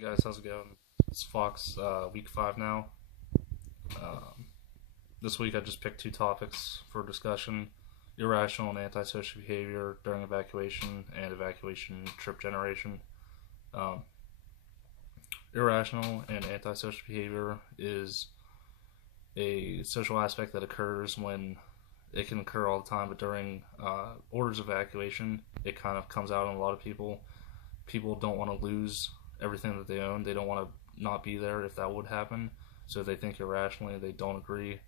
Hey guys, how's it going? It's Fox, week 5 now. Um, this week I just picked two topics for discussion: irrational and antisocial behavior during evacuation and evacuation trip generation. Um, Irrational and antisocial behavior is a social aspect that occurs when it can occur all the time, but during orders of evacuation, it kind of comes out on a lot of people. People don't want to lose everything that they own. They don't want to not be there if that would happen. So they think irrationally, they don't agree,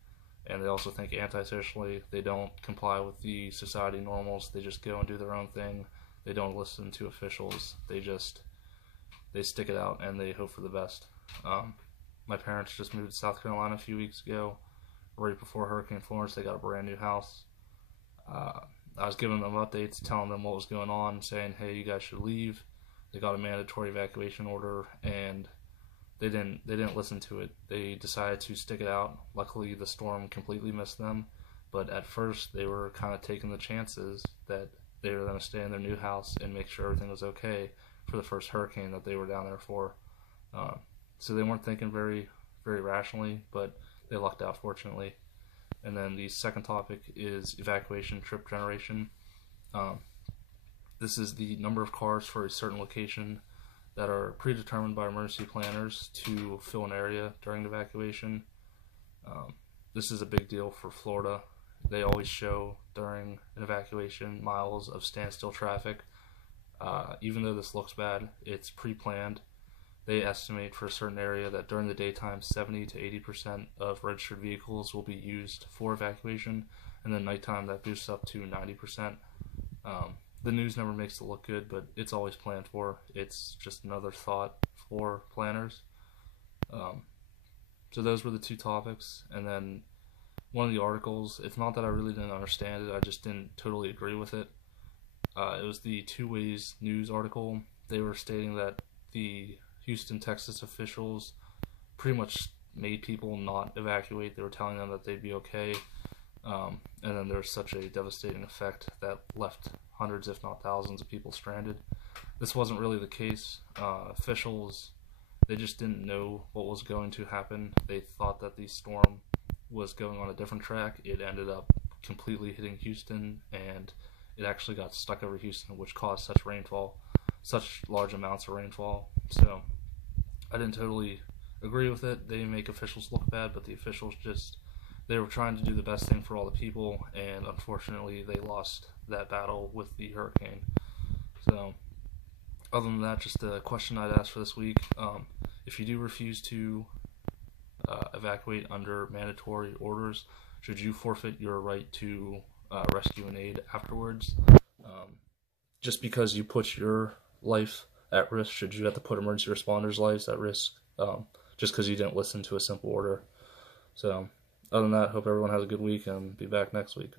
and they also think antisocially. They don't comply with the society normals. They just go and do their own thing. They don't listen to officials. They stick it out and they hope for the best. My parents just moved to South Carolina a few weeks ago, right before Hurricane Florence. They got a brand new house. I was giving them updates, telling them what was going on, saying, "Hey, you guys should leave." They got a mandatory evacuation order, and they didn't listen to it. They decided to stick it out. Luckily, the storm completely missed them, but at first they were kind of taking the chances that they were going to stay in their new house and make sure everything was okay for the first hurricane that they were down there for. Uh, so they weren't thinking very rationally, but they lucked out, fortunately. And then the second topic is evacuation trip generation. Um, this is the number of cars for a certain location that are predetermined by emergency planners to fill an area during evacuation. This is a big deal for Florida. They always show during an evacuation miles of standstill traffic. Even though this looks bad, it's pre-planned. They estimate for a certain area that during the daytime, 70 to 80% of registered vehicles will be used for evacuation, and then nighttime that boosts up to 90%. The news never makes it look good, but it's always planned for. It's just another thought for planners. So those were the two topics, and then one of the articles. It's not that I really didn't understand it; I just didn't totally agree with it. It was the Two Ways News article. They were stating that the Houston, Texas officials pretty much made people not evacuate. They were telling them that they'd be okay. And then there was such a devastating effect that left hundreds, if not thousands, of people stranded. This wasn't really the case. Officials, they just didn't know what was going to happen. They thought that the storm was going on a different track. It ended up completely hitting Houston, and it actually got stuck over Houston, which caused such rainfall, such large amounts of rainfall. So I didn't totally agree with it. They make officials look bad, but the officials they were trying to do the best thing for all the people, and unfortunately they lost that battle with the hurricane. So other than that, just a question I'd ask for this week. If you do refuse to evacuate under mandatory orders, should you forfeit your right to rescue and aid afterwards? Just because you put your life at risk, should you have to put emergency responders' lives at risk just because you didn't listen to a simple order? So other than that, hope everyone has a good week and be back next week.